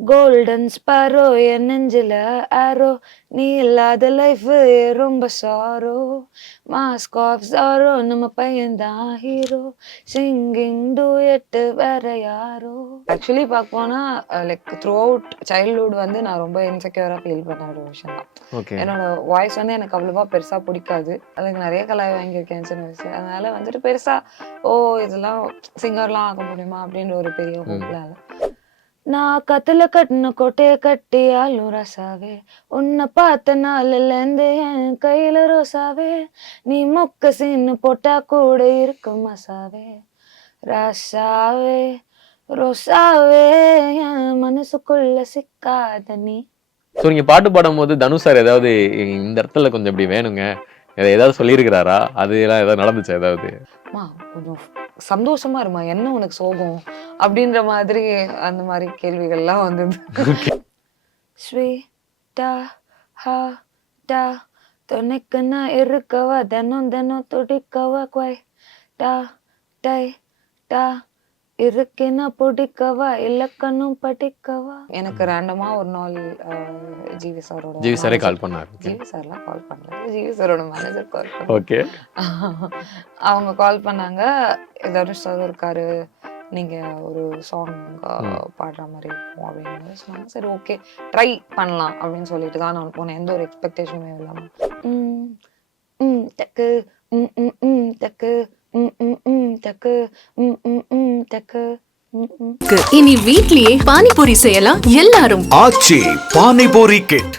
Golden sparrow என் நெஞ்சில ஆரோ நீ இல்லாத லைஃப் ரொம்ப சாரோ மாஸ்க் ஆஃப் சாரோ நம்ம பையன்தான் ஹீரோ சிங்கிங் டூயட் வேற யாரோ. ஆக்சுவலி பார்க்க போனா லைக் த்ரூ அவுட் சைல்ட்ஹுட் வந்து நான் ரொம்ப இன்செக்யூரா ஃபீல் பண்ண ஒரு விஷயம் தான். ஓகே. என்னோட வாய்ஸ் வந்து எனக்கு அவ்வளவா பெருசா பிடிக்காது. அதுக்கு நிறைய கலாய் வாங்கியிருக்கேன் சின்ன வயசு. அதனால வந்துட்டு பெருசா இதெல்லாம் சிங்கர்லாம் ஆக முடியுமா அப்படின்ற ஒரு பெரிய ஹோப்லாம் இல்லை. நான் கத்துல கட்டின கோட்டைய கட்டியாலும் ரசாவே உன்னை பார்த்த நாளில் இருந்து என் கையில ரோசாவே நீ மொக்க சீன்னு போட்டா கூட இருக்கும் மசாவே ராசாவே ரோசாவே என் மனசுக்குள்ள சிக்காத நீ. ஸோ நீங்க பாட்டு பாடும்போது தனுஷ் சார் ஏதாவது இந்த இடத்துல கொஞ்சம் இப்படி வேணுங்க ஏதாவது சொல்லியிருக்கிறாரா? அது எல்லாம் ஏதாவது நடந்துச்சு ஏதாவது? கொஞ்சம் சந்தோஷமா இருமா, என்ன உனக்கு சோகம் அப்படின்ற மாதிரி அந்த மாதிரி கேள்விகள்லாம் வந்தது. ஸ்வீட்டா ஹாட்டா துணைக்குன்னா இருக்கவா தினம் தினம் துடிக்கவா குவைட்டா டைட்டா இருக்குன்னா பிடிக்கவா இலக்கணும் படிக்கவா. எனக்கு ரேண்டமா ஒரு நாள் ஜிவி சாரே கால் பண்ணாரு. ஜிவி சார்லாம் கால் பண்ணல, ஜிவி சாரோட மேனேஜர் கால் பண்ணாங்க. ஓகே. அவங்க கால் பண்ணாங்க, தனுஷ் சார் இருக்காரு, நீங்க ஒரு சாங் பாடுற மாதிரி இருக்கும் அப்படின்னு சொன்னாங்க. சரி ஓகே ட்ரை பண்ணலாம் அப்படின்னு சொல்லிட்டு தான் நான் போனேன், எந்த ஒரு எக்ஸ்பெக்டேஷனுமே இல்லாம. டக்கு டக்கு டக்கு டக்கு. இனி வீட்லயே பானிபூரி செய்யலாம் எல்லாரும். ஆச்சி பானிபூரி கிட்.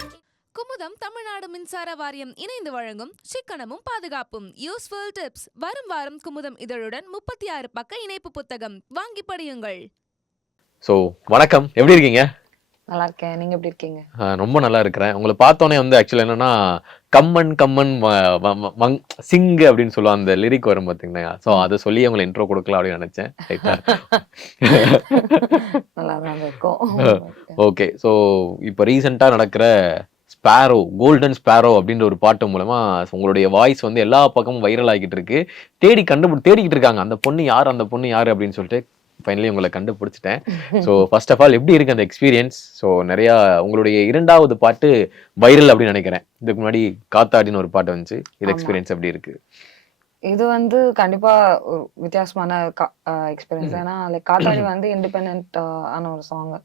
குமுதம் தமிழ்நாடு மின்சார வாரியம் இணைந்து வழங்கும் சிக்கனமும் பாதுகாப்பும் யூஸ்ஃபுல் டிப்ஸ். வரும் வாரம் குமுதம் இதழுடன் 36 பக்க இணைப்பு புத்தகம் வாங்கி படியுங்கள். ஸோ வணக்கம், எப்படி இருக்கீங்க? நல்லா இருக்கேன், நீங்க எப்படி இருக்கீங்க? ரொம்ப நல்லா இருக்கிறேன். உங்களை பார்த்தோன்னே வந்து ஆக்சுவலி என்னன்னா கம்மன் கம்மன் சிங் அப்படின்னு சொல்லுவாங்க, அந்த லிரிக் வரும் பார்த்தீங்கன்னா. ஸோ அதை சொல்லி உங்களை இன்ட்ரோ கொடுக்கலாம் அப்படின்னு நினைச்சேன். நல்லா தான் இருக்கும். ஓகே. ஸோ இப்போ ரீசெண்டாக நடக்கிற ஸ்பேரோ, கோல்டன் ஸ்பேரோ அப்படின்ற ஒரு பாட்டு மூலமா உங்களுடைய வாய்ஸ் வந்து எல்லா பக்கமும் வைரல் ஆகிட்டு இருக்கு. தேடிக்கிட்டு இருக்காங்க அந்த பொண்ணு யார், அந்த பொண்ணு யாரு அப்படின்னு சொல்லிட்டு ஃபைனலி உங்களை கண்டுபிடிச்சிட்டேன். ஸோ ஃபர்ஸ்ட் ஆஃப் ஆல் எப்படி இருக்கு அந்த எக்ஸ்பீரியன்ஸ்? ஸோ நிறையா உங்களுடைய 2வது பாட்டு வைரல் அப்படின்னு நினைக்கிறேன். இதுக்கு முன்னாடி காத்தாடின்னு ஒரு பாட்டு வந்துச்சு, இது எக்ஸ்பீரியன்ஸ் எப்படி இருக்கு? இது வந்து கண்டிப்பா ஒரு வித்தியாசமான எக்ஸ்பீரியன்ஸ். ஏன்னா லைக் காத்தாடி வந்து இண்டிபெண்ட் ஆன ஒரு சாங்,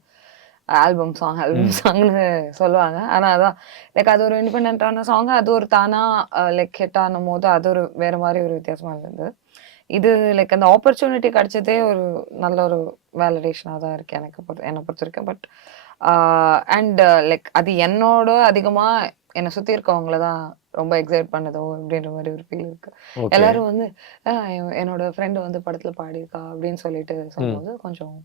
ஆல்பம் சாங்னு சொல்லுவாங்க. ஆனா அதான் லைக் அது ஒரு இண்டிபெண்டான சாங், அது ஒரு தானா லைக் ஹிட் ஆனும் போது அது ஒரு வேற மாதிரி ஒரு வித்தியாசமா இருந்தது. இது லைக் அந்த ஆப்பர்ச்சுனிட்டி கிடைச்சதே ஒரு நல்ல ஒரு வேலிடேஷனாக தான் இருக்கு என்னை பொறுத்த வரைக்கும். பட் அண்ட் லைக் அது என்னோட அதிகமா என்னை சுத்தி இருக்கவங்கள தான் ரொம்ப எக்ஸைட் பண்ணதோ அப்படின்ற மாதிரி ஒரு ஃபீல் இருக்கு. எல்லாரும் வந்து என்னோட ஃப்ரெண்டு வந்து படத்துல பாடியிருக்கா அப்படின்னு சொல்லிட்டு சொல்லும்போது கொஞ்சம்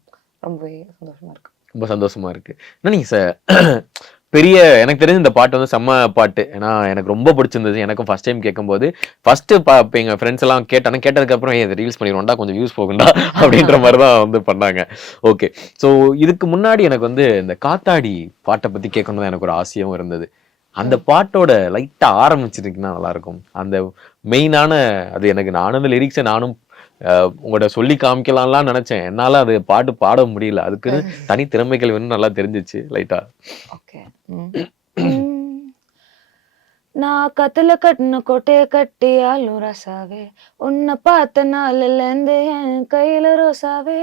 ரொம்பவே சந்தோஷமா இருக்கு. ரொம்ப சந்தோஷமா இருக்கு. என்ன நீங்க பெரிய எனக்கு தெரிஞ்ச இந்த பாட்டு வந்து செம்ம பாட்டு. ஏன்னா எனக்கு ரொம்ப பிடிச்சிருந்தது. எனக்கும் ஃபர்ஸ்ட் டைம் கேட்கும்போது ஃபர்ஸ்ட் எங்க ஃப்ரெண்ட்ஸ் எல்லாம் கேட்டதுக்கு அப்புறம் இதை ரீல்ஸ் பண்ணிடுவோம்டா, கொஞ்சம் வியூஸ் போகும்டா அப்படின்ற மாதிரி தான் வந்து பண்ணாங்க. ஓகே. ஸோ இதுக்கு முன்னாடி எனக்கு வந்து இந்த காத்தாடி பாட்டை பத்தி கேட்கணும் தான் எனக்கு ஒரு ஆசையும் இருந்தது. அந்த பாட்டோட லைட்டா ஆரம்பிச்சிருக்கீங்கன்னா நல்லா இருக்கும். அந்த மெயினான அது எனக்கு நானும் அந்த லிரிக்ஸை நானும் உங்கள்கிட்ட சொல்லி காமிக்கலாம்லாம் நினைச்சேன். என்னால அது பாட்டு பாட முடியல. அதுக்கு தனி திறமைகள் வேணும், நல்லா தெரிஞ்சிச்சு லைட்டா. ஓகே. நான் கத்துல கட்டின கோட்டைய கட்டியாலும் ரசாவே உன்னை பார்த்த நாளில் இருந்து என் கையில ரோசாவே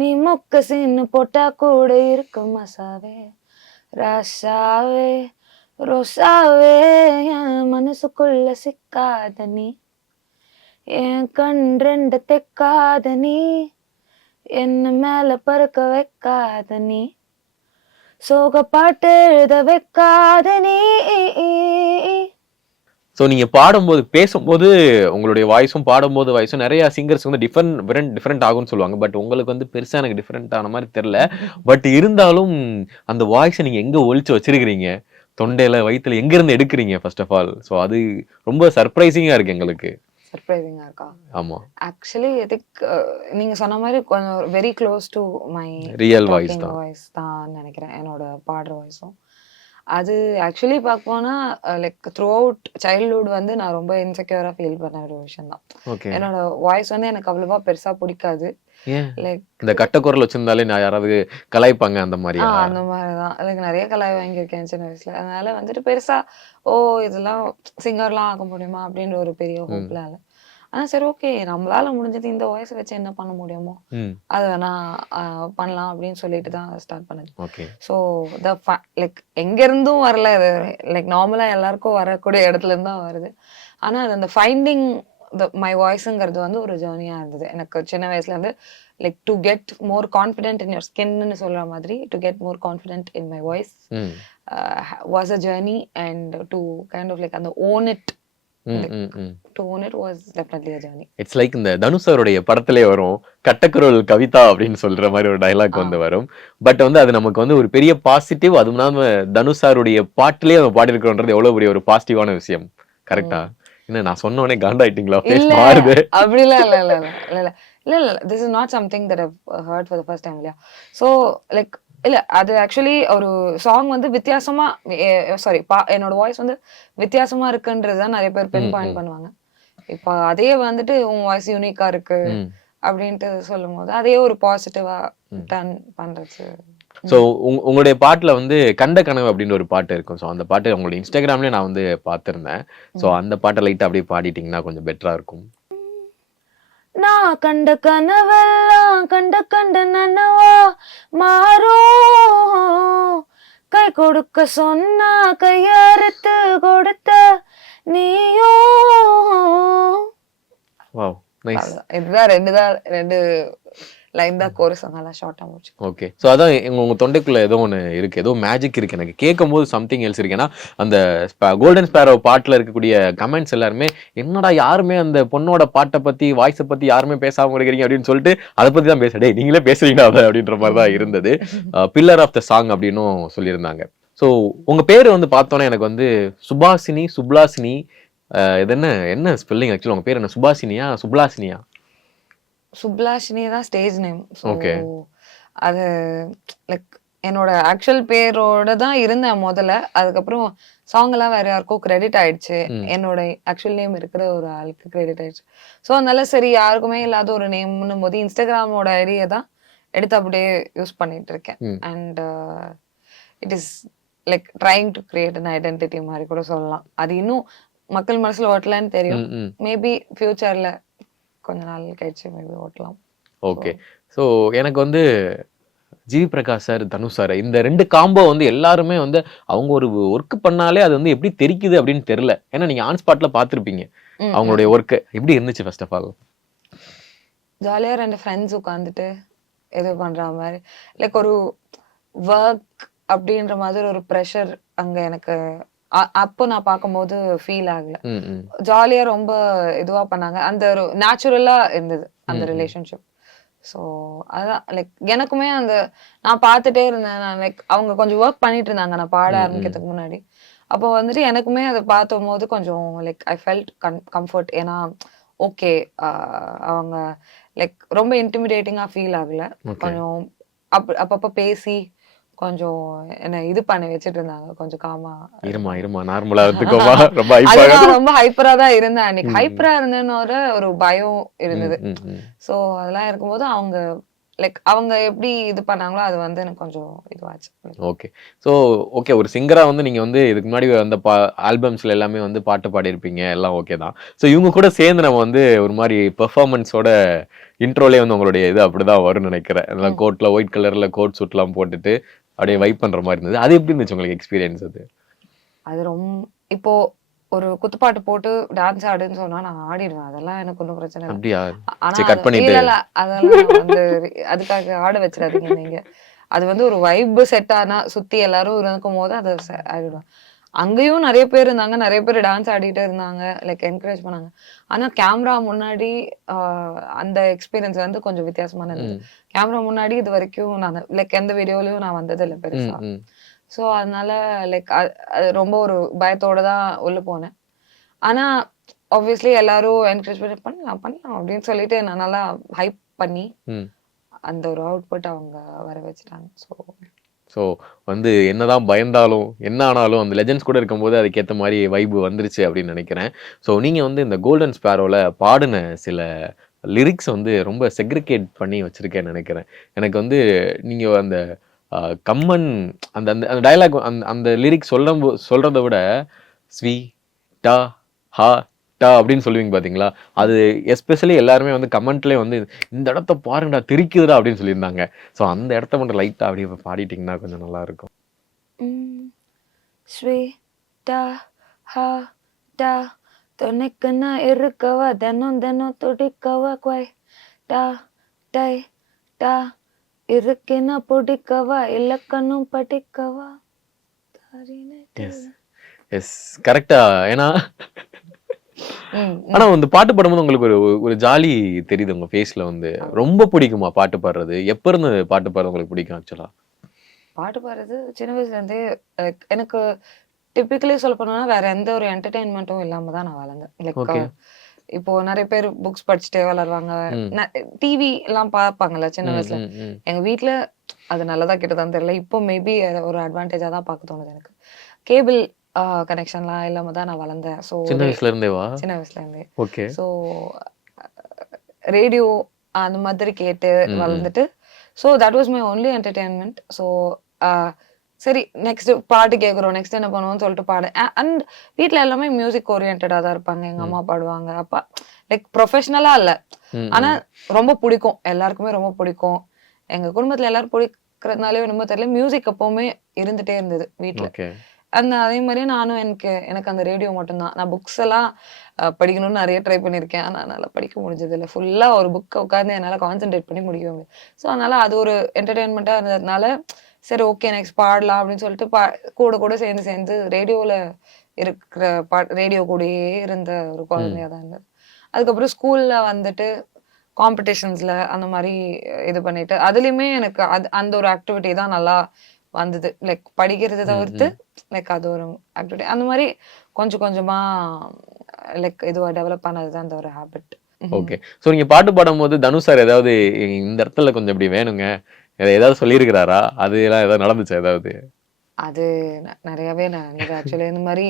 நீ மொக்க சீன்னு போட்டா கூட இருக்கும் மசாவே ராசாவே ரோசாவே என் மனசுக்குள்ள சிக்காத நீ, என் கண் ரெண்டு தெக்காத நீ, என்ன மேல பறக்க வைக்காத நீ, சோக பாட்டு எழுத வைக்காத நீ. ஸோ நீங்க பாடும்போது பேசும்போது உங்களுடைய வாய்ஸும் பாடும்போது வாய்ஸும் நிறைய சிங்கர்ஸ் வந்து டிஃப்ரெண்ட் ஆகும்னு சொல்லுவாங்க. பட் உங்களுக்கு வந்து பெருசா எனக்கு டிஃப்ரெண்ட் ஆன மாதிரி தெரியல. பட் இருந்தாலும் அந்த வாய்ஸை நீங்க எங்க ஒழிச்சு வச்சிருக்கிறீங்க, தொண்டையில வயிற்றுல எங்க இருந்து எடுக்கிறீங்க ஃபர்ஸ்ட் ஆஃப் ஆல்? ஸோ அது ரொம்ப சர்ப்ரைசிங்கா இருக்கு எங்களுக்கு. சர்ப்ரைசிங்கா இருக்கா? ஆமா. ஆக்சுவலி நீங்க சொன்ன மாதிரி கொஞ்சம் very close to my real voice தான் நினைக்கிறேன், என்னோட பாடுற வாய்ஸும். அது ஆக்சுவலி பார்க்க போனா லைக் த்ரூ அவுட் சைல்ட்ஹுட் வந்து நான் ரொம்ப இன்செக்யூரா ஃபீல் பண்ண ஒரு விஷயம் தான். ஓகே. என்னோட வாய்ஸ் வந்து எனக்கு அவ்வளவா பெருசா பிடிக்காது. ஏன் லைக் இந்த கட்டக்குரல் வச்சிருந்தாலே நான் யாராவது கலாய்ப்பாங்க அந்த மாதிரியா? அந்த மாதிரிதான் லைக் நிறைய கலாய் வாங்கியிருக்கேன் சின்ன வயசுல. அதனால வந்துட்டு பெருசா ஓ இதெல்லாம் சிங்கர்லாம் ஆக முடியுமா அப்படின்ற ஒரு பெரிய ஹோப்லாம் இல்லை. ஆனா சரி ஓகே நம்மளால முடிஞ்சது இந்த வாய்ஸ் வச்சு என்ன பண்ண முடியுமோ ம். அது வேணா பண்ணலாம் அப்படின்னு சொல்லிட்டு தான் ஸ்டார்ட் பண்ணது. ஓகே. ஸோ லைக் எங்க இருந்தும் வரல இது. லைக் நார்மலா எல்லாருக்கும் வரக்கூடிய இடத்துல இருந்து தான் வருது. ஆனா அது அந்த ஃபைண்டிங் மை வாய்ஸ்ங்கிறது வந்து ஒரு ஜேர்னியா இருந்தது எனக்கு சின்ன வயசுல இருந்து. Like to get more confident in your ஸ்கின்னு சொல்ற மாதிரி to get more confident in my voice hmm. Was a journey and to kind of like அந்த own it hmm, hmm, hmm. To own it was definitely a journey. It's like இந்த தனுஷருடைய படத்திலே வரும் கட்டக்குரல் கவிதா அப்படின்னு சொல்ற மாதிரி ஒரு டைலாக் வந்து வரும். பட் வந்து அது நமக்கு வந்து ஒரு பெரிய பாசிட்டிவ். அதுவும் இல்லாம தனுஷாருடைய பாட்டிலே நம்ம பாடிருக்கிறோன்றது எவ்வளவு பெரிய ஒரு பாசிட்டிவான விஷயம். கரெக்டா? என்ன நான் சொன்ன உடனே காண்டாயிட்டீங்களா? ஃபேஸ் இல்ல மாறுது. அப்படிலாம் இல்ல இல்ல இல்ல இல்ல இல்ல இல்ல இல்ல this is not something that I've heard for the first time இல்லையா. ஸோ லைக் இல்ல அது ஆக்சுவலி ஒரு சாங் வந்து வித்தியாசமா சாரி என்னோட வாய்ஸ் வந்து வித்தியாசமா இருக்குன்றதுதான் நிறைய பேர் பின் பாயிண்ட் பண்ணுவாங்க. இப்போ அதே வந்துட்டு உன் வாய்ஸ் யூனிக்கா இருக்கு ம். அப்படின்ட்டு சொல்லும் போது அதே ஒரு பாசிட்டிவா டன் பண்றது. ஸோ உங்களுடைய பாட்டுல வந்து கண்ட கனவு அப்படின்னு ஒரு பாட்டு இருக்கும். ஸோ அந்த பாட்டு உங்களுடைய இன்ஸ்டாகிராம்லயே நான் வந்து பார்த்திருந்தேன். ஸோ அந்த பாட்டை லைட்டா அப்படியே பாடிட்டீங்கன்னா கொஞ்சம் பெட்டரா இருக்கும். நான் கண்ட கனவெல்லாம் கண்ட கண்ட நனவா மாறும். கை கொடுக்க சொன்னா கையறுத்து கொடுத்த நீயோ. Wow nice. இதுதான் ரெண்டு லைன் தான் கோரஸ். நல்லா ஷார்ட்டா முடிச்சு. ஓகே. ஸோ அதான் உங்க தொண்டைக்குள்ள ஏதோ ஒன்று இருக்கு, ஏதோ மேஜிக் இருக்கு. எனக்கு கேட்கும் போது சம்திங் எல்ஸ் இருக்கு. ஏன்னா அந்த கோல்டன் ஸ்பேரோ பாட்டுல இருக்கக்கூடிய கமெண்ட்ஸ் எல்லாருமே என்னடா யாருமே அந்த பொண்ணோட பாட்டை பத்தி வாய்ஸை பத்தி யாருமே பேசாம இருக்கிறீங்க அப்படின்னு சொல்லிட்டு அதை பத்தி தான் பேச டேய் நீங்களே பேசுறீங்களா அதை அப்படின்ற மாதிரி தான் இருந்தது. பில்லர் ஆஃப் த சாங் அப்படின்னும் சொல்லியிருந்தாங்க. ஸோ உங்க பேர் வந்து பார்த்தோன்னே எனக்கு வந்து சுபாசினி சுப்லாசினி இது என்ன ஸ்பெல்லிங் ஆக்சுவலி உங்க பேர் என்ன? சுபாசினியா சுப்லாசினியா? சுப்லாஷினி தான் ஸ்டேஜ் நேம். Okay. அது லைக் என்னோட ஆக்சுவல் பேரோட தான் இருந்தேன் முதல்ல. அதுக்கப்புறம் சாங் எல்லாம் வேற யாருக்கோ கிரெடிட் ஆயிடுச்சு. என்னோட ஆக்சுவல் நேம் இருக்கிற ஒரு ஆளுக்கு கிரெடிட் ஆயிடுச்சு. ஸோ அதனால சரி யாருக்குமே இல்லாத ஒரு நேம்னும் போது இன்ஸ்டாகிராமோட ஐடியை தான் எடுத்து அப்படியே யூஸ் பண்ணிட்டு இருக்கேன். And it is like trying to create an identity மாதிரி கூட சொல்லலாம். அது இன்னும் மக்கள் மனசுல ஓட்டலன்னு தெரியும். மேபி ஃபியூச்சர்ல கொஞ்ச நாள் கழிச்சு மேபி ஓட்டலாம். ஓகே. ஸோ எனக்கு வந்து ஜிவி பிரகாஷ் சார் தனுஷ் சார் இந்த ரெண்டு காம்போ வந்து எல்லாருமே வந்து அவங்க ஒரு ஒர்க் பண்ணாலே அது வந்து எப்படி தெரிக்குது அப்படின்னு தெரியல. ஏன்னா நீங்க ஆன் ஸ்பாட்ல பார்த்துருப்பீங்க அவங்களுடைய ஒர்க் எப்படி இருந்துச்சு. ஃபர்ஸ்ட் ஆஃப் ஆல் ஜாலியா ரெண்டு ஃப்ரெண்ட்ஸ் உட்காந்துட்டு இது பண்ற மாதிரி லைக் ஒரு ஒர்க் அப்படின்ற மாதிரி ஒரு ப்ரெஷர் அங்க எனக்கு அப்போ நான் பார்க்கும்போது ஃபீல் ஆகல. ஜாலியா ரொம்ப இதுவா பண்ணாங்க. அந்த ஒரு நேச்சுரலா இருந்தது அந்த ரிலேஷன்ஷிப். ஸோ அதான் லைக் எனக்குமே அந்த நான் பார்த்துட்டே இருந்தேன். நான் லைக் அவங்க கொஞ்சம் ஒர்க் பண்ணிட்டு இருந்தாங்க நான் பாட ஆரம்பிக்கிறதுக்கு முன்னாடி. அப்போ வந்துட்டு எனக்குமே அதை பார்த்தும் போது கொஞ்சம் லைக் ஐ ஃபெல்ட் கம்ஃபர்ட். ஏன்னா ஓகே அவங்க லைக் ரொம்ப இன்டிமிடேட்டிங்கா ஃபீல் ஆகல. கொஞ்சம் அப்பப்போ பேசி கொஞ்சம் என்ன இது பண்ணி வச்சிட்டு இருந்தாங்க. கொஞ்சம் காமா இருமா நார்மலா இருந்துக்கோமா. ரொம்ப ஹைப்பரா தான் இருந்தேன் அன்னைக்கு. ஹைப்பரா இருந்தேன்னு ஒரு பயம் இருந்தது. சோ அதெல்லாம் இருக்கும்போது அவங்க லைக் அவங்க எப்படி இது பண்ணாங்களோ அது வந்து எனக்கு கொஞ்சம் இதுவாச்சு. ஓகே. ஸோ ஓகே ஒரு சிங்கரா வந்து நீங்க வந்து இதுக்கு முன்னாடி அந்த ஆல்பம்ஸ்ல எல்லாமே வந்து பாட்டு பாடியிருப்பீங்க எல்லாம் ஓகே தான். ஸோ இவங்க கூட சேர்ந்து நம்ம வந்து ஒரு மாதிரி பெர்ஃபார்மன்ஸோட இன்ட்ரோலே வந்து உங்களுடைய இது அப்படிதான் வரும்னு நினைக்கிறேன். எல்லாம் கோட்ல ஒயிட் கலர்ல கோட் சூட்லாம் போட்டுட்டு அப்படியே வைப் பண்ற மாதிரி இருந்தது. அது எப்படி இருந்துச்சு உங்களுக்கு எக்ஸ்பீரியன்ஸ்? அது ரொம்ப இப்போ ஒரு குத்துப்பாட்டு போட்டு டான்ஸ் ஆடுன்னு சொன்னா நான் ஆடிடுவேன். அதெல்லாம் எனக்கு ஒன்றும் பிரச்சனை இல்லை. அப்படியா? ஆனா அதெல்லாம் வந்து அதுக்காக ஆட வச்சிடாதீங்க நீங்க. அது வந்து ஒரு வைப் செட் ஆனா சுத்தி எல்லாரும் இருக்கும் போது அதை ஆடிடுவேன். அங்கேயும் நிறைய பேர் இருந்தாங்க. நிறைய பேர் டான்ஸ் ஆடிட்டு இருந்தாங்க. லைக் என்கரேஜ் பண்ணாங்க. ஆனா கேமரா முன்னாடி அந்த எக்ஸ்பீரியன்ஸ் வந்து கொஞ்சம் வித்தியாசமான இருந்தது. கேமரா முன்னாடி இது வரைக்கும் நான் லைக் எந்த வீடியோலயும் நான் வந்தது இல்லை பெருசா. ஸோ அதனால லைக் அது ரொம்ப ஒரு பயத்தோட தான் உள்ள போனேன். ஆனா ஆப்வியஸ்லி எல்லாரும் என்கரேஜ் பண்ணலாம் அப்படின்னு சொல்லிட்டு நான் நல்லா ஹைப் பண்ணி அந்த ஒரு அவுட்புட் அவங்க வர வச்சுட்டாங்க. ஸோ வந்து என்னதான் பயந்தாலும் என்ன ஆனாலும் அந்த லெஜெண்ட்ஸ் கூட இருக்கும்போது அதுக்கேற்ற மாதிரி வைப்பு வந்துருச்சு அப்படின்னு நினைக்கிறேன். ஸோ நீங்கள் வந்து இந்த கோல்டன் ஸ்பேரோவில் பாடின சில லிரிக்ஸ் வந்து ரொம்ப செக்ரிகேட் பண்ணி வச்சுருக்கேன்னு நினைக்கிறேன். எனக்கு வந்து நீங்கள் அந்த கம்மன் அந்த அந்த அந்த டைலாக் அந்த அந்த லிரிக்ஸ் சொல்கிறத விட ஸ்வீ டா ஹா டா அப்படின்னு சொல்லுவீங்க பார்த்தீங்களா, அது எஸ்பெஷலி எல்லாருமே வந்து கமெண்ட்லேயே வந்து இந்த இடத்த பாருங்கடா தெரிக்குதுடா அப்படின்னு சொல்லியிருந்தாங்க. ஸோ அந்த இடத்த மட்டும் லைட்டாக அப்படியே பாடிட்டிங்கன்னா கொஞ்சம் நல்லாயிருக்கும். ஸ்வீ டா ஹா டா துணைக்குன்னா இருக்கவா தினம் தினம் துடிக்கவா குவை டா டை டா இருக்குன்னா பிடிக்கவா இலக்கணும் படிக்கவா எஸ் எஸ் கரெக்டா. ஏன்னா ஆனா இந்த பாட்டு பாடும்போது உங்களுக்கு ஒரு ஒரு ஜாலி தெரியுது உங்க ஃபேஸ்ல வந்து. ரொம்ப பிடிக்குமா பாட்டு பாடுறது? எப்ப இருந்து பாட்டு பாடுறது உங்களுக்கு பிடிக்கும் ஆக்சுவலா? பாட்டு பாடுறது சின்ன வயசுல இருந்தே எனக்கு டிப்பிக்கலி சொல்ல போனோம்னா வேற எந்த ஒரு என்டர்டெயின்மெண்ட்டும் இல்லாம தான் நான் வளர்ந்தேன். Like okay. இப்போ நிறைய பேர் புக்ஸ் படிச்சுட்டே வளருவாங்க. ம். டிவி எல்லாம் பார்ப்பாங்கல்ல சின்ன ம், வயசுல. ம், ம். எங்க வீட்ல அது நல்லதா கெட்டதான்னு தெரியல. இப்போ மேபி ஒரு அட்வான்டேஜா தான் பார்க்க தோணுது எனக்கு. கேபிள் கனெக்ஷன்லாம் இல்லாம தான் நான் வளர்ந்தேன். ஸோ சின்ன வயசுல இருந்தேவா? சின்ன வயசுல இருந்தே. ஓகே. ஸோ ரேடியோ அந்த மாதிரி கேட்டு ம், ம். வளர்ந்துட்டு so that was my only entertainment. So சரி நெக்ஸ்ட் பாட்டு கேட்குறோம் நெக்ஸ்ட் என்ன பண்ணுவோம்னு சொல்லிட்டு பாடு. அண்ட் வீட்டில் எல்லாமே மியூசிக் ஓரியன்டாக தான் இருப்பாங்க. எங்கள் அம்மா பாடுவாங்க, அப்பா லைக் ப்ரொஃபஷ்னலாக இல்லை, ம், ம். ஆனால் ரொம்ப பிடிக்கும், எல்லாருக்குமே ரொம்ப பிடிக்கும். எங்கள் குடும்பத்தில் எல்லாரும் பிடிக்கிறதுனாலே என்னமோ தெரியல, மியூசிக் எப்போவுமே இருந்துகிட்டே இருந்தது வீட்டில். ஓகே. அதே மாதிரியே நானும் எனக்கு அந்த ரேடியோ மட்டும்தான். நான் புக்ஸ் எல்லாம் படிக்கணும்னு நிறைய ட்ரை பண்ணியிருக்கேன். ஆனால் என்னால் படிக்க முடிஞ்சது இல்லை. ஃபுல்லாக ஒரு புக்கை உட்காந்து என்னால் கான்சென்ட்ரேட் பண்ணி முடிக்க முடியும். ஸோ அதனால் அது ஒரு என்டர்டெயின்மெண்ட்டாக இருந்ததுனால சரி ஓகே நெக்ஸ்ட் பாடலாம் அப்படின்னு சொல்லிட்டு கூட கூட சேர்ந்து ரேடியோவில் இருக்கிற ரேடியோ கூடயே இருந்த ஒரு குழந்தையா தான் இருந்தது. அதுக்கப்புறம் ஸ்கூலில் வந்துட்டு காம்படிஷன்ஸில் அந்த மாதிரி இது பண்ணிட்டு அதுலேயுமே எனக்கு அந்த ஒரு ஆக்டிவிட்டி தான் நல்லா வந்தது. லைக் படிக்கிறத தவிர்த்து லைக் அது ஒரு ஆக்டிவிட்டி அந்த மாதிரி கொஞ்சம் கொஞ்சமா லைக் இதுவாக டெவலப் ஆனதுதான் அந்த ஒரு ஹேபிட். ஓகே. ஸோ நீங்க பாட்டு பாடும்போது தனுஷ் சார் ஏதாவது இந்த இடத்துல கொஞ்சம் இப்படி வேணுங்க ஏதாவது சொல்லியிருக்கிறாரா? அது எல்லாம் ஏதாவது நடந்துச்சா ஏதாவது? அது நிறையவே நடந்தது ஆக்சுவலி. இந்த மாதிரி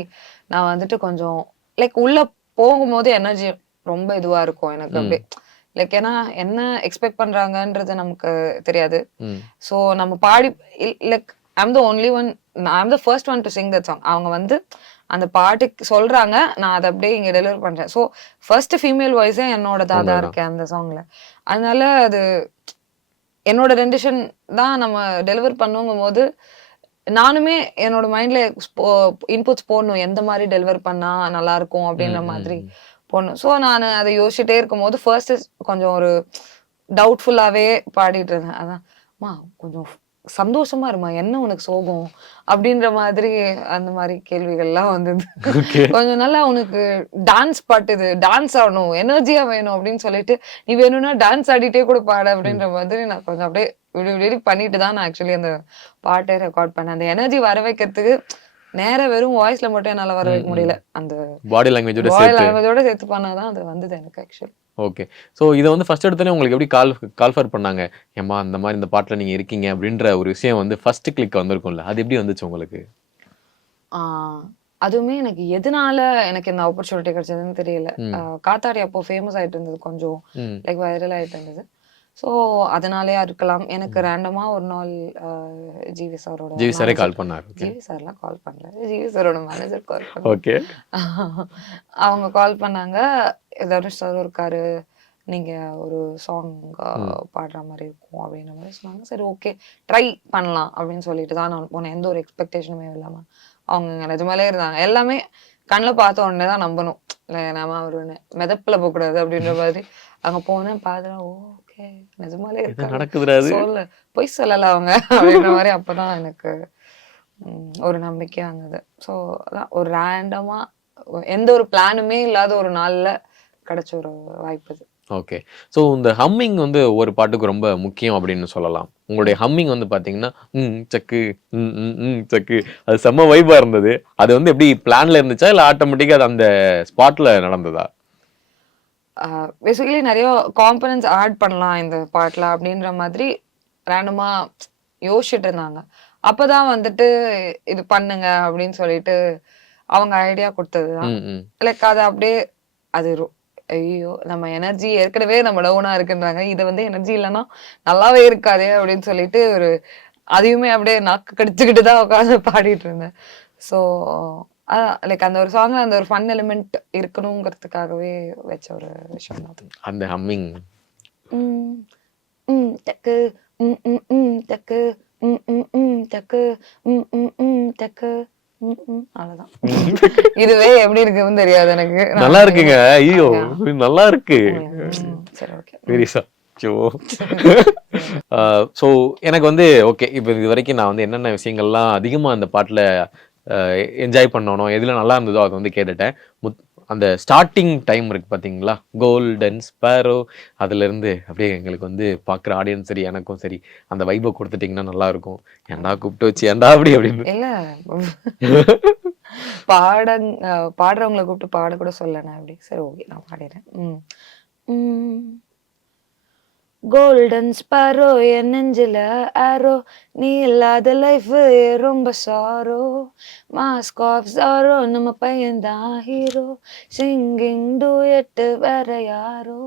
நான் வந்துட்டு கொஞ்சம் லைக் உள்ள போகும்போது எனர்ஜி ரொம்ப இதுவா இருக்கும் எனக்கு அப்படியே. லைக் ஏன்னா என்ன எக்ஸ்பெக்ட் பண்றாங்கன்றது நமக்கு தெரியாது. ஸோ நம்ம பாடி like I'm the only one, I'm the first one to Singh that song. அவங்க வந்து அந்த பாட்டுக்கு சொல்றாங்க, நான் அதை அப்படியே இங்க டெலிவர் பண்றேன். ஸோ ஃபர்ஸ்ட் ஃபீமேல் வாய்ஸே என்னோடதா தான் இருக்கேன் அந்த சாங்ல. அதனால அது என்னோட ரெண்டிஷன் தான் நம்ம டெலிவர் பண்ணுங்கும் போது நானுமே என்னோட மைண்ட்ல இன்புட்ஸ் போடணும், எந்த மாதிரி டெலிவர் பண்ணா நல்லா இருக்கும் அப்படின்ற மாதிரி போடணும். ஸோ நான் அதை யோசிச்சுட்டே இருக்கும் போது ஃபர்ஸ்ட் கொஞ்சம் ஒரு டவுட்ஃபுல்லாவே பாடிட்டு இருந்தேன். அதான் மா கொஞ்சம் சந்தோஷமா இருமா, என்ன உனக்கு சோகம் அப்படின்ற மாதிரி அந்த மாதிரி கேள்விகள்லாம் வந்தது. கொஞ்சம் நல்லா உனக்கு டான்ஸ் பாட்டு, இது டான்ஸ் ஆடணும், எனர்ஜியா வேணும் அப்படின்னு சொல்லிட்டு நீ வேணும்னா டான்ஸ் ஆடிட்டே கூட பாடு அப்படின்ற மாதிரி நான் கொஞ்சம் அப்படியே விடி பண்ணிட்டு தான் நான் ஆக்சுவலி அந்த பாட்டை ரெக்கார்ட் பண்ணேன். அந்த எனர்ஜி வர வைக்கிறதுக்கு நேரா வெறும் வாய்ஸ்ல மட்டும் என்னால வர வைக்க முடியல, அந்த பாடி லாங்குவேஜோட சேர்த்து பண்ணாதான் அது வந்தது எனக்கு ஆக்சுவலி. ஓகே. ஸோ இதை வந்து ஃபர்ஸ்ட் எடுத்தோன்னே உங்களுக்கு எப்படி கால்ஃபர் பண்ணாங்க, ஏம்மா இந்த மாதிரி இந்த பாட்டில் நீங்கள் இருக்கீங்க அப்படின்ற ஒரு விஷயம் வந்து ஃபர்ஸ்ட் கிளிக் வந்திருக்கும்ல, அது எப்படி வந்துச்சு உங்களுக்கு? அதுவுமே எனக்கு எதனால எனக்கு இந்த ஆப்பர்ச்சுனிட்டி கிடைச்சதுன்னு தெரியல. காத்தாடி அப்போ ஃபேமஸ் ஆயிட்டு இருந்தது, கொஞ்சம் லைக் வைரல் ஆயிட்டு இருந்தது. ஸோ அதனாலயா இருக்கலாம். எனக்கு ரேண்டமா ஒரு நாள் ஜிவி சாரே கால் பண்ணாரு. ஜிவி சார்லாம் கால் பண்ணல, ஜிவி சாரோட மேனேஜர் கால் பண்ணாங்க. ஓகே. அவங்க கால் பண்ணாங்க, தனுஷ் சார் இருக்காரு, நீங்க ஒரு சாங் பாடுற மாதிரி இருக்கும் அப்படின்ற மாதிரி சொன்னாங்க. சரி ஓகே ட்ரை பண்ணலாம் அப்படின்னு சொல்லிட்டு தான் நான் போனேன், எந்த ஒரு எக்ஸ்பெக்டேஷனுமே இல்லாம. அவங்க நிஜமாலே இருந்தாங்க, எல்லாமே கண்ணில் பார்த்த உடனே தான் நம்பணும், இல்லை நாம ஒரு மெதப்பில் போகக்கூடாது அப்படின்ற மாதிரி. அங்க போனேன், பார்த்தேன், ஓகே நிஜமாலே நடக்குது, சொல்ல பொய் சொல்லல அவங்க அப்படின்ற மாதிரி. அப்பதான் எனக்கு ஒரு நம்பிக்கையா இருந்தது. ஸோ அதான் ஒரு ரேண்டமா எந்த ஒரு பிளானுமே இல்லாத ஒரு நாள்ல கிடைச்ச ஒரு வாய்ப்பு இது. ஓகே. ஸோ இந்த ஹம்மிங் வந்து ஒவ்வொரு பாட்டுக்கு ரொம்ப முக்கியம் அப்படின்னு சொல்லலாம். உங்களுடைய ஹம்மிங் வந்து பார்த்தீங்கன்னா சக்கு சக்கு அது செம்ம வைபா இருந்தது. அது வந்து எப்படி பிளான்ல இருந்துச்சா இல்லை ஆட்டோமேட்டிக்காக அது அந்த ஸ்பாட்ல நடந்ததா? பேசிக்கலி நிறைய காம்பனன்ட்ஸ் ஆட் பண்ணலாம் இந்த பாட்டில் அப்படின்ற மாதிரி ரேண்டமா யோசிச்சுட்டு இருந்தாங்க. அப்பதான் வந்துட்டு இது பண்ணுங்க அப்படின்னு சொல்லிட்டு அவங்க ஐடியா கொடுத்ததுதான். லைக் அது அப்படியே அது ஐயோ நம்ம எனர்ஜி ஏற்கனவே நம்ம டவுனா இருக்குன்றாங்க, இது வந்து எனர்ஜி இல்லைன்னா நல்லாவே இருக்காதே அப்படின்னு சொல்லிட்டு ஒரு அதையுமே அப்படியே நாக்கு கடிச்சுக்கிட்டு தான் உட்காந்து பாடிட்டு இருந்தேன். ஸோ லைக் அந்த ஒரு சாங்ல அந்த ஒரு ஃபன் எலிமெண்ட் இருக்கணுங்கிறதுக்காகவே வச்ச ஒரு விஷயம் தான் அது. அந்த ஹம்மிங் டக்கு டக்கு டக்கு டக்கு அவ்வளவுதான். இதுவே எப்படி இருக்குன்னு தெரியாது எனக்கு. நல்லா இருக்குங்க. ஐயோ நல்லா இருக்கு. சரி ஓகே. சீரியஸா ஸோ எனக்கு வந்து ஓகே, இப்போ இது வரைக்கும் நான் வந்து என்னென்ன விஷயங்கள்லாம் அதிகமாக அந்த பாட்டில் என்ஜாய் பண்ணணும், எதில் நல்லா இருந்ததோ அதை வந்து கேட்டுட்டேன். அந்த ஸ்டார்டிங் டைம் இருக்கு பார்த்தீங்களா, கோல்டன் ஸ்பேரோ, அதுலேருந்து அப்படியே எங்களுக்கு வந்து பார்க்குற ஆடியன்ஸ் சரி எனக்கும் சரி அந்த வைபை கொடுத்துட்டிங்கன்னா நல்லா இருக்கும். ஏன்டா கூப்பிட்டு வச்சு ஏன்டா அப்படி அப்படின்னு. இல்லை பாடுறவங்களை கூப்பிட்டு பாட கூட சொல்லணும் அப்படி. சரி ஓகே நான் பாடிடுறேன். கோல்டன் ஸ்பாரோ என் நெஞ்சில ஆரோ, நீ இல்லாத லைஃப் ரொம்ப சாரோ, மாஸ்க் ஆஃப் சாரோ நம்ம பையன்தான் ஹீரோ, சிங்கிங் டூயட் வேற யாரோ,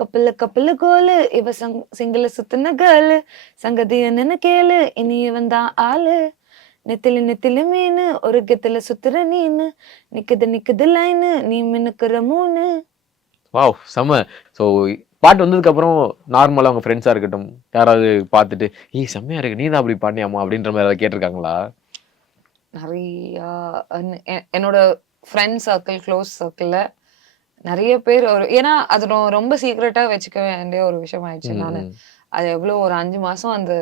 கப்பல கோலு இவ சிங்கிள சுத்தின கேளு, சங்கதி என்னன்னு கேளு இனி இவன் தான் ஆளு, நெத்தில மீனு ஒரு கெத்துல சுத்துற நீனு, நிக்குது லைனு நீ மின்னுக்குற மூணு. வாவ் செம்ம. ஸோ பாட்டு வந்ததுக்கு அப்புறம் நார்மலா உங்க ஃப்ரெண்ட்ஸா இருக்கட்டும் யாராவது பார்த்துட்டு ஏய் செம்மையா இருக்கு நீ தான் அப்படி பாடியாமா அப்படின்ற மாதிரி ஏதாவது கேட்டிருக்காங்களா? நிறைய என்னோட ஃப்ரெண்ட் சர்க்கிள், க்ளோஸ் சர்க்கிள்ல நிறைய பேர் ஒரு, ஏன்னா அது ரொம்ப சீக்ரெட்டா வச்சுக்க வேண்டிய ஒரு விஷயம் ஆயிடுச்சு. நான் அது எவ்வளோ ஒரு 5 மாசம் அந்த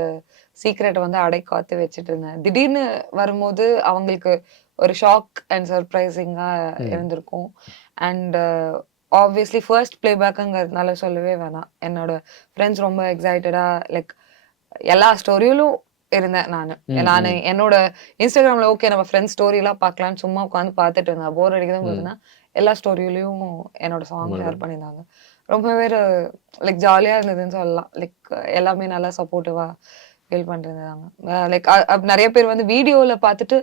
சீக்ரெட்டை வந்து அடைக்காத்து வச்சுட்டு இருந்தேன். திடீர்னு வரும்போது அவங்களுக்கு ஒரு ஷாக் அண்ட் சர்ப்ரைசிங்கா இருந்திருக்கும். அண்ட் ஆப்வியஸ்லி ஃபர்ஸ்ட் பிளேபேக்குங்கிறதுனால சொல்லவே வேணாம். என்னோட ஃப்ரெண்ட்ஸ் ரொம்ப எக்ஸைட்டடா லைக் எல்லா ஸ்டோரியிலும் இருந்தேன். நான் என்னோட இன்ஸ்டாகிராம்ல ஓகே நம்ம ஃப்ரெண்ட்ஸ் ஸ்டோரிலாம் பார்க்கலான்னு சும்மா உட்காந்து பார்த்துட்டு இருந்தேன். போர் அடிக்கதான் போதுன்னா எல்லா ஸ்டோரியிலையும் என்னோட சாங் ஷேர் பண்ணியிருந்தாங்க. ரொம்ப பேர் லைக் ஜாலியா இருந்ததுன்னு சொல்லலாம். லைக் எல்லாமே நல்லா சப்போர்ட்டிவா ஃபீல் பண்ணிருந்தாங்க. லைக் நிறைய பேர் வந்து வீடியோல பார்த்துட்டு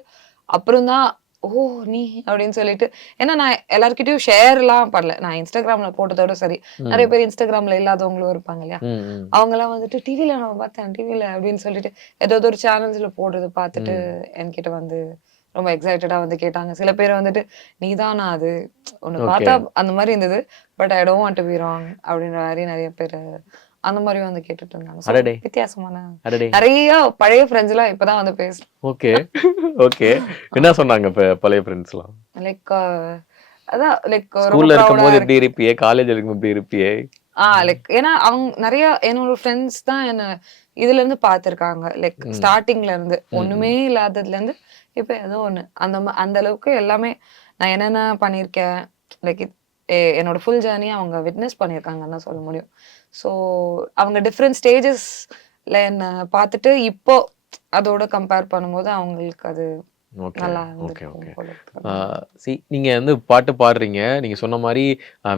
அப்புறம் தான் ஓ நீ அப்படின்னு சொல்லிட்டு, ஏன்னா நான் எல்லாருக்கிட்டையும் ஷேர் எல்லாம் பண்ணல. நான் இன்ஸ்டாகிராம்ல போட்டதோட சரி, நிறைய பேர் இன்ஸ்டாகிராம்ல இல்லாதவங்களும் இருப்பாங்க இல்லையா, அவங்க எல்லாம் வந்துட்டு டிவில நான் பார்த்தேன் டிவில அப்படின்னு சொல்லிட்டு ஏதாவது ஒரு சேனல்ஸ்ல போடுறது பார்த்துட்டு என்கிட்ட வந்து ரொம்ப எக்ஸைட்டடா வந்து கேட்டாங்க. சில பேர் வந்துட்டு நீதான் நான் அது ஒண்ணு பார்த்தா அந்த மாதிரி இருந்தது, but I don't want to be wrong அப்படின்ற மாதிரி நிறைய பேர் அந்த மாதிரி வந்து கேட்டுட்டு இருந்தாங்க. வித்தியாசமான நிறைய பழைய ஃப்ரெண்ட்ஸ் எல்லாம் இப்பதான் வந்து பேசுறேன். Okay okay. என்ன சொன்னாங்க பழைய ஃப்ரெண்ட்ஸ் எல்லாம்? லைக் அதான் லைக் ஸ்கூல்ல இருக்கும்போது எப்படி இருப்பியே, காலேஜ்ல இருக்கும்போது எப்படி இருப்பியே? லைக் ஏன்னா அவங்க நிறைய என்னோட ஃப்ரெண்ட்ஸ் தான் என்ன இதுல இருந்து பாத்துருக்காங்க. லைக் ஸ்டார்டிங்ல இருந்து ஒண்ணுமே இல்லாததுல இருந்து இப்ப ஏதோ ஒண்ணு அந்த அளவுக்கு எல்லாமே நான் என்னென்ன பண்ணிருக்கேன், லைக் என்னோட ஃபுல் ஜேர்னி அவங்க விட்னஸ் பண்ணியிருக்காங்கன்னு தான் சொல்ல முடியும். ஸோ அவங்க டிஃப்ரெண்ட் ஸ்டேஜஸ்ல என்ன பார்த்துட்டு இப்போ அதோட கம்பேர் பண்ணும்போது அவங்களுக்கு அது நல்லா நீங்க வந்து பாட்டு பாடுறீங்க, நீங்க சொன்ன மாதிரி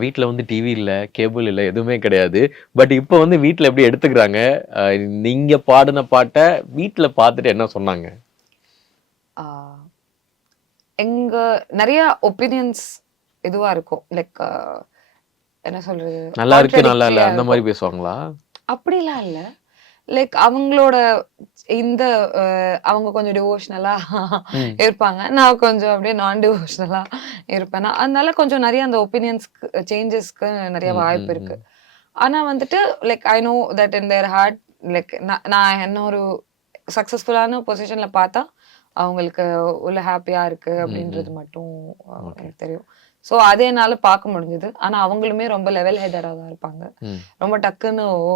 வீட்டுல வந்து டிவி இல்ல, கேபிள் இல்ல, எதுவுமே கிடையாது. பட் இப்போ வந்து வீட்டுல எப்படி எடுத்துக்கிறாங்க? நீங்க பாடின பாட்டை வீட்டுல பார்த்துட்டு என்ன சொன்னாங்க? எங்க நிறைய ஒப்பீனியன்ஸ் இதுவா இருக்கும். லைக் என்ன சொல்றது, நல்லா இருக்கு நல்லா இல்ல அந்த மாதிரி பேசுவாங்களா? அப்படிலாம் இல்ல. லைக் அவங்களோட இந்த அவங்க கொஞ்சம் டிவோஷனலா இருப்பாங்க, நான் கொஞ்சம் அப்படியே நான் டிவோஷனலா இருப்பேன். அதனால கொஞ்சம் நிறைய அந்த ஒப்பீனியன்ஸ்க்கு சேஞ்சஸ்க்கு நிறைய வாய்ப்பு இருக்கு. ஆனா வந்துட்டு like I know that in their heart, like நான் என்ன ஒரு சக்சஸ்ஃபுல்லான பொசிஷன்ல பார்த்தா அவங்களுக்கு உள்ள ஹாப்பியா இருக்கு அப்படின்றது மட்டும் எனக்கு தெரியும். ஸோ அதே என்னால பார்க்க முடிஞ்சது. ஆனா அவங்களுமே ரொம்ப லெவல் ஹெடரா தான் இருப்பாங்க. ரொம்ப டக்குன்னு ஓ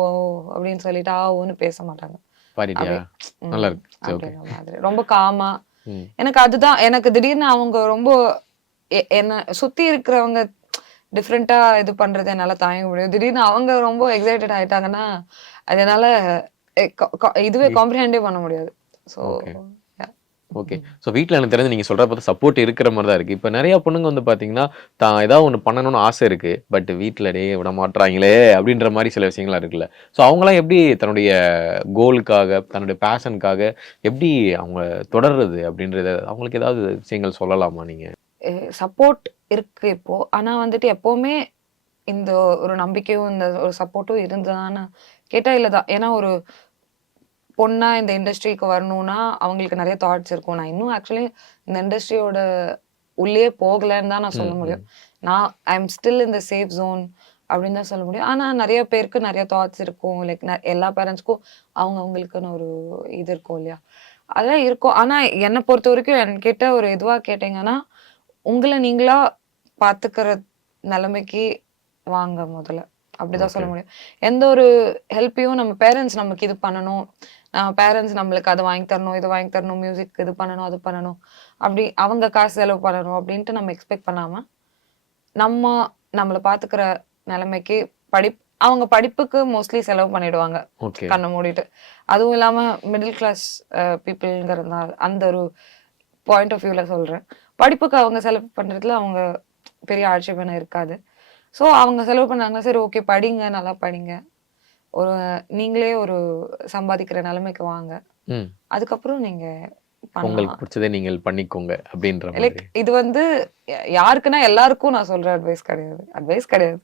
அப்படின்னு சொல்லிட்டு ஓன்னு பேச மாட்டாங்க. ரொம்ப காமா. எனக்கு அதுதான், எனக்கு திடீர்னு அவங்க ரொம்ப என்ன சுத்தி இருக்கிறவங்க டிஃப்ரெண்டா இது பண்றது என்னால தாங்க முடியும். திடீர்னு அவங்க ரொம்ப எக்ஸைட்டட் ஆயிட்டாங்கன்னா அதனால இதுவே காம்ப்ரிஹெண்டே பண்ண முடியாது. So okay. ஸோ வீட்டில் எனக்கு தெரிஞ்சு நீங்கள் சொல்கிற பார்த்து சப்போர்ட் இருக்கிற மாதிரி தான் இருக்குது. இப்போ நிறையா பொண்ணுங்க வந்து பார்த்தீங்கன்னா தான் ஏதாவது ஒன்று பண்ணணும்னு ஆசை இருக்குது, பட் வீட்டில் விட மாட்டுறாங்களே அப்படின்ற மாதிரி சில விஷயங்கள்லாம் இருக்குல்ல. ஸோ அவங்களாம் எப்படி தன்னுடைய கோலுக்காக தன்னுடைய பேஷனுக்காக எப்படி அவங்க தொடர்றது அப்படின்றத அவங்களுக்கு ஏதாவது விஷயங்கள் சொல்லலாமா நீங்கள்? சப்போர்ட் இருக்கு இப்போ. ஆனா வந்துட்டு எப்பவுமே இந்த ஒரு நம்பிக்கையும் இந்த ஒரு சப்போர்ட்டும் இருந்ததான்னு கேட்டா இல்லதான். ஏன்னா ஒரு பொண்ணா இந்த இண்டஸ்ட்ரிக்கு வரணும்னா அவங்களுக்கு நிறைய தாட்ஸ் இருக்கும். நான் இன்னும் ஆக்சுவலி இந்த இண்டஸ்ட்ரியோட உள்ளே போகலன்னு தான் நான் சொல்ல முடியும். நான் I am still in the safe zone அப்படின்னு தான் சொல்ல முடியும். ஆனா நிறைய பேருக்கு நிறைய தாட்ஸ் இருக்கும். லைக் எல்லா பேரண்ட்ஸ்க்கும் அவங்களுக்குன்னு ஒரு இது இருக்கும் இல்லையா, அதெல்லாம் இருக்கும். ஆனா என்னை பொறுத்த வரைக்கும் என்கிட்ட ஒரு இதுவா கேட்டீங்கன்னா, உங்களை நீங்களா பாத்துக்கிற நிலைமைக்கு வாங்க முதல்ல, அப்படிதான் சொல்ல முடியும். எந்த ஒரு ஹெல்ப்பையும் நம்ம பேரண்ட்ஸ் நமக்கு இது பண்ணணும், பேரண்ட்ஸ் நம்மளுக்கு அதை வாங்கி தரணும், இதை வாங்கி தரணும், மியூசிக் இது பண்ணணும், அது பண்ணணும், அப்படி அவங்க காசு செலவு பண்ணணும் அப்படின்ட்டு நம்ம எக்ஸ்பெக்ட் பண்ணாம நம்மளை பாத்துக்கிற நிலைமைக்கு அவங்க படிப்புக்கு மோஸ்ட்லி செலவு பண்ணிடுவாங்க கண்ணை மூடிட்டு. அதுவும் இல்லாம மிடில் கிளாஸ் பீப்புள்ங்கிறதுனால அந்த ஒரு பாயிண்ட் ஆஃப் வியூல சொல்றேன். படிப்புக்கு அவங்க செலவு பண்றதுல அவங்க பெரிய ஆட்சேபனை இருக்காது. ஸோ அவங்க செலவு பண்ணாங்க, சரி ஓகே படிங்க, நல்லா படிங்க, ஒரு நீங்களே ஒரு சம்பாதிக்கிற நிலைமைக்கு வாங்க, அதுக்கப்புறம் நீங்க உங்களுக்கு பிடிச்சதை நீங்கள் பண்ணிக்கோங்க அப்படின்ற லைக் இது வந்து யாருக்குன்னா எல்லாருக்கும் நான் சொல்ற அட்வைஸ் கிடையாது.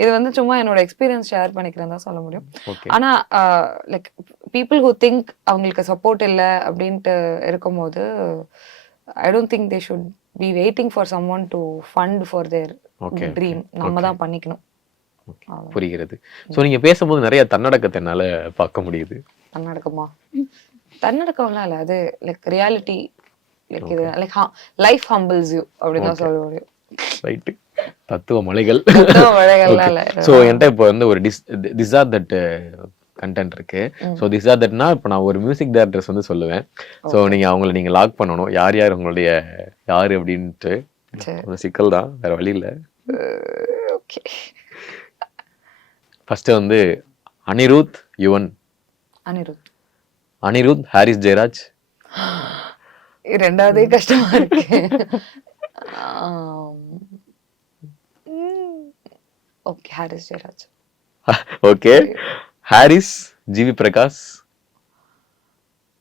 இது வந்து சும்மா என்னோட எக்ஸ்பீரியன்ஸ் ஷேர் பண்ணிக்கிறேன் தான் சொல்ல முடியும். ஆனா லைக் பீப்புள் ஹூ திங்க் அவங்களுக்கு சப்போர்ட் இல்லை அப்படின்ட்டு இருக்கும்போது I don't think they should be waiting for someone to fund for their dream. நம்ம தான் பண்ணிக்கணும். புரிகிறது. ஸோ நீங்க பேசும்போது நிறைய தன்னடக்கத்தை என்னால பார்க்க முடியுது. தன்னடக்கம்லாம் இல்லை, அது லைக் ரியாலிட்டி. லைக் இது லைக் லைஃப் ஹம்பிள்ஸ் யூ அப்படின்னு தான் சொல்ல முடியும். ரைட். தத்துவ மலைகள். ஸோ என்கிட்ட இப்போ வந்து ஒரு திஸ் ஆர் தட் கண்டென்ட் இருக்கு. ஸோ திஸ் ஆர் தட்னா இப்போ நான் ஒரு மியூசிக் டைரக்டர்ஸ் வந்து சொல்லுவேன். ஸோ நீங்க அவங்களை நீங்க லாக் பண்ணணும், யார் யார் உங்களுடைய யாரு அப்படின்ட்டு. சிக்கல் தான், வேற வழி இல்லை. ஃபர்ஸ்ட் வந்து அனிருத் யுவன். அனிருத் ஹாரிஸ் ஜெயராஜ். ரெண்டாவதே கஷ்டமா இருக்கு. ஓகே ஹாரிஸ் ஜெயராஜ். ஓகே ஹாரிஸ் ஜிவி பிரகாஷ்.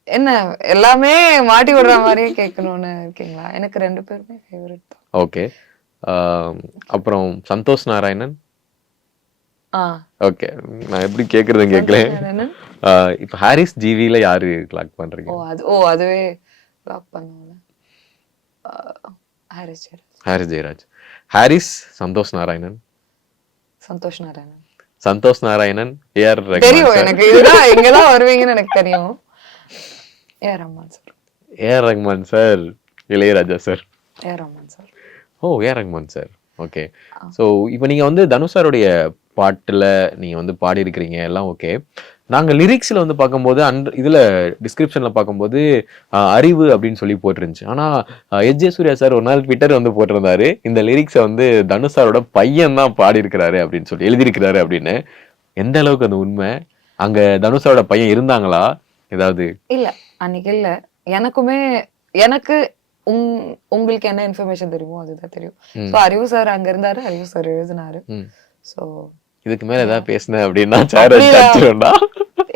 என்ன எல்லாமே மாட்டி விடுற மாதிரியே கேட்கணும்னு இருக்கீங்களா? எனக்கு ரெண்டு பேருமே ஃபேவரட் தான். ஓகே. அப்புறம் சந்தோஷ் நாராயணன். ஓகே, நான் எப்படி கேக்குறதுன்னு கேட்கல. இப்போ ஹாரிஸ் ஜிவில யாரு லாக் பண்றீங்க? அதுவே லாக் பண்ணுவாங்க. ஹாரிஸ் ஜெயராஜ். ஹாரிஸ் சந்தோஷ் நாராயணன். சந்தோஷ் நாராயணன் ஏஆர் ரஹ்மான். தெரியும் எனக்கு, இதுதான் இங்கதான் வருவீங்கன்னு எனக்கு தெரியும். AR Rahman sir. AR Rahman sir. Ilaiyaraaja sir. AR Rahman sir. Oh, AR Rahman sir. Okay. So இப்போ நீங்கள் வந்து தனுஷாருடைய பாட்டில் நீங்கள் வந்து பாடி இருக்கிறீங்க, எல்லாம் ஓகே. நாங்கள் லிரிக்ஸில் வந்து பார்க்கும்போது இதில் டிஸ்கிரிப்ஷனில் பார்க்கும்போது அறிவு அப்படின்னு சொல்லி போட்டிருந்துச்சு. ஆனால் எஸ்.ஜே. சூர்யா சார் ஒரு நாள் ட்விட்டர் வந்து போட்டிருந்தாரு, இந்த லிரிக்ஸை வந்து தனுஷாரோட பையன் தான் பாடியிருக்கிறாரு அப்படின்னு சொல்லி எழுதியிருக்கிறாரு அப்படின்னு. எந்த அளவுக்கு அது உண்மை? அங்கே தனுஷாரோட பையன் இருந்தாங்களா ஏதாவது? இல்லை, அன்னைக்கு இல்லை. எனக்கு உங்களுக்கு என்ன இன்ஃபர்மேஷன் தெரியுமோ அதுதான் தெரியும். ஸோ அறிவு சார் அங்க இருந்தாரு, அறிவு சார் எழுதினாரு. ஸோ இதுக்கு மேல ஏதாவது பேசினேன் அப்படின்னா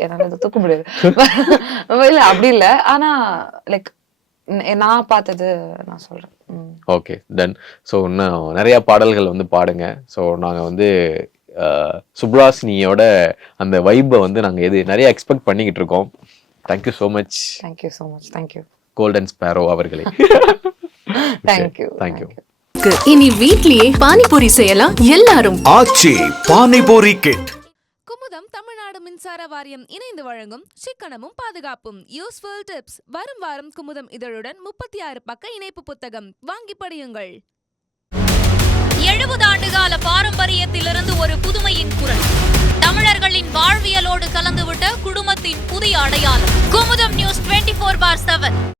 என்னால தூக்க முடியாது. இல்ல அப்படி இல்ல, ஆனா லைக் நான் பார்த்தது நான் சொல்றேன். Okay done. ஸோ இன்னும் நிறைய பாடல்கள் வந்து பாடுங்க. ஸோ நாங்க வந்து சுப்ராசினியோட அந்த வைப்பை வந்து நாங்க நிறைய எக்ஸ்பெக்ட் பண்ணிக்கிட்டு இருக்கோம். Thank you so much. Thank you golden Sparrow அவர்களே. தேங்க்யூ. இனி வீட்லயே பானிபூரி செய்யலாம் எல்லாரும். ஆச்சி பானிபூரி கிட். குமுதம் தமிழ்நாடு மின்சார வாரியம் இணைந்து வழங்கும் சிக்கனமும் பாதுகாப்பும் யூஸ்ஃபுல் டிப்ஸ். வரும் வாரம் குமுதம் இதழுடன் 36 பக்க இணைப்பு புத்தகம் வாங்கி படியுங்கள். 70 ஆண்டுகால பாரம்பரியத்திலிருந்து ஒரு புதுமையின் குரல். தமிழர்களின் வாழ்வியலோடு கலந்துவிட்ட குடும்பத்தின் புதிய அடையாளம். குமுதம் நியூஸ் 24/7.